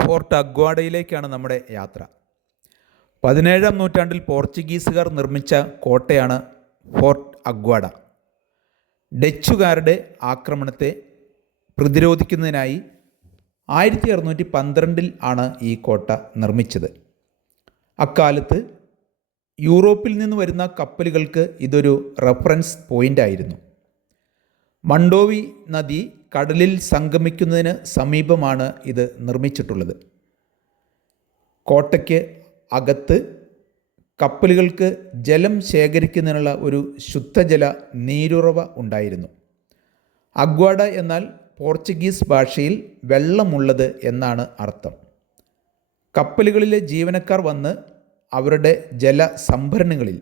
Fort അഗ്വാഡയിലേക്കാണ് നമ്മുടെ യാത്ര. 17-ാം നൂറ്റാണ്ടിൽ പോർച്ചുഗീസുകാർ നിർമ്മിച്ച കോട്ടയാണ് ഫോർട്ട് അഗ്വാഡ. ഡച്ചുകാരുടെ പ്രതിരോധിക്കുന്നതിനായി 1612 ആണ് ഈ കോട്ട നിർമ്മിച്ചത്. അക്കാലത്ത് യൂറോപ്പിൽ നിന്ന് വരുന്ന കപ്പലുകൾക്ക് ഇതൊരു റഫറൻസ് പോയിൻ്റായിരുന്നു. മണ്ടോവി നദി കടലിൽ സംഗമിക്കുന്നതിന് സമീപമാണ് ഇത് നിർമ്മിച്ചിട്ടുള്ളത്. കോട്ടയ്ക്ക് അകത്ത് കപ്പലുകൾക്ക് ജലം ശേഖരിക്കുന്നതിനുള്ള ഒരു ശുദ്ധജല നീരുറവ ഉണ്ടായിരുന്നു. അഗ്വാഡ എന്നാൽ പോർച്ചുഗീസ് ഭാഷയിൽ വെള്ളമുള്ളത് എന്നാണ് അർത്ഥം. കപ്പലുകളിലെ ജീവനക്കാർ വന്ന് അവരുടെ ജലസംഭരണികളിൽ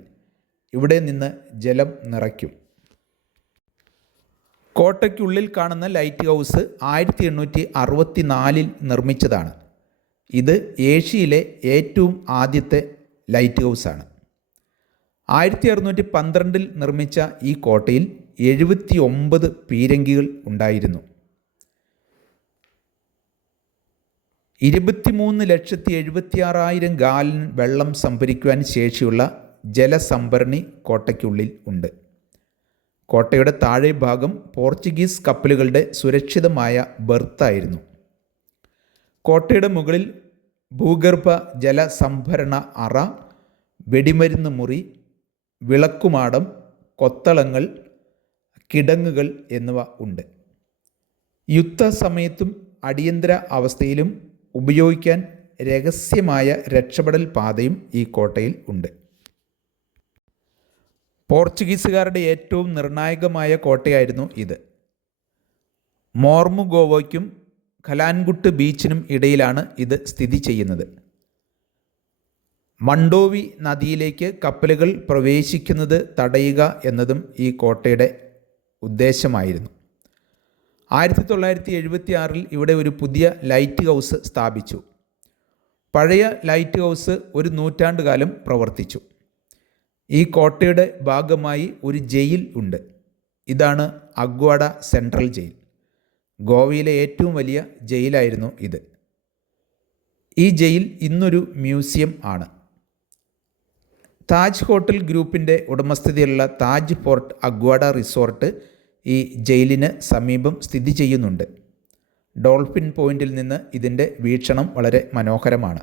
ഇവിടെ നിന്ന് ജലം നിറയ്ക്കും. കോട്ടയ്ക്കുള്ളിൽ കാണുന്ന ലൈറ്റ് ഹൗസ് 1864 നിർമ്മിച്ചതാണ്. ഇത് ഏഷ്യയിലെ ഏറ്റവും ആദ്യത്തെ ലൈറ്റ് ഹൗസാണ്. 1612 നിർമ്മിച്ച ഈ കോട്ടയിൽ 79 പീരങ്കികൾ ഉണ്ടായിരുന്നു. 23,76,000 ഗാലൻ വെള്ളം സംഭരിക്കുവാൻ ശേഷിയുള്ള ജലസംഭരണി കോട്ടയ്ക്കുള്ളിൽ ഉണ്ട്. കോട്ടയുടെ താഴെ ഭാഗം പോർച്ചുഗീസ് കപ്പലുകളുടെ സുരക്ഷിതമായ ബെർത്തായിരുന്നു. കോട്ടയുടെ മുകളിൽ ഭൂഗർഭ ജലസംഭരണ അറ, വെടിമരുന്ന് മുറി, വിളക്കുമാടം, കൊത്തളങ്ങൾ, കിടങ്ങുകൾ എന്നിവ ഉണ്ട്. യുദ്ധസമയത്തും അടിയന്തര അവസ്ഥയിലും ഉപയോഗിക്കാൻ രഹസ്യമായ രക്ഷപ്പെടൽ പാതയും ഈ കോട്ടയിൽ ഉണ്ട്. പോർച്ചുഗീസുകാരുടെ ഏറ്റവും നിർണായകമായ കോട്ടയായിരുന്നു ഇത്. മോർമുഗോവയ്ക്കും കലാൻകുട്ട് ബീച്ചിനും ഇടയിലാണ് ഇത് സ്ഥിതി ചെയ്യുന്നത്. മണ്ടോവി നദിയിലേക്ക് കപ്പലുകൾ പ്രവേശിക്കുന്നത് തടയുക എന്നതും ഈ കോട്ടയുടെ ഉദ്ദേശമായിരുന്നു. 1976 ഇവിടെ ഒരു പുതിയ ലൈറ്റ് ഹൗസ് സ്ഥാപിച്ചു. പഴയ ലൈറ്റ് ഹൗസ് ഒരു നൂറ്റാണ്ടുകാലം പ്രവർത്തിച്ചു. ഈ കോട്ടയുടെ ഭാഗമായി ഒരു ജയിൽ ഉണ്ട്. ഇതാണ് അഗ്വാഡ സെൻട്രൽ ജയിൽ. ഗോവയിലെ ഏറ്റവും വലിയ ജയിലായിരുന്നു ഇത്. ഈ ജയിൽ ഇന്നൊരു മ്യൂസിയം ആണ്. താജ് ഹോട്ടൽ ഗ്രൂപ്പിൻ്റെ ഉടമസ്ഥതയിലുള്ള താജ് ഫോർട്ട് അഗ്വാഡ റിസോർട്ട് ഈ ജയിലിന് സമീപം സ്ഥിതി ചെയ്യുന്നുണ്ട്. ഡോൾഫിൻ പോയിന്റിൽ നിന്ന് ഇതിൻ്റെ വീക്ഷണം വളരെ മനോഹരമാണ്.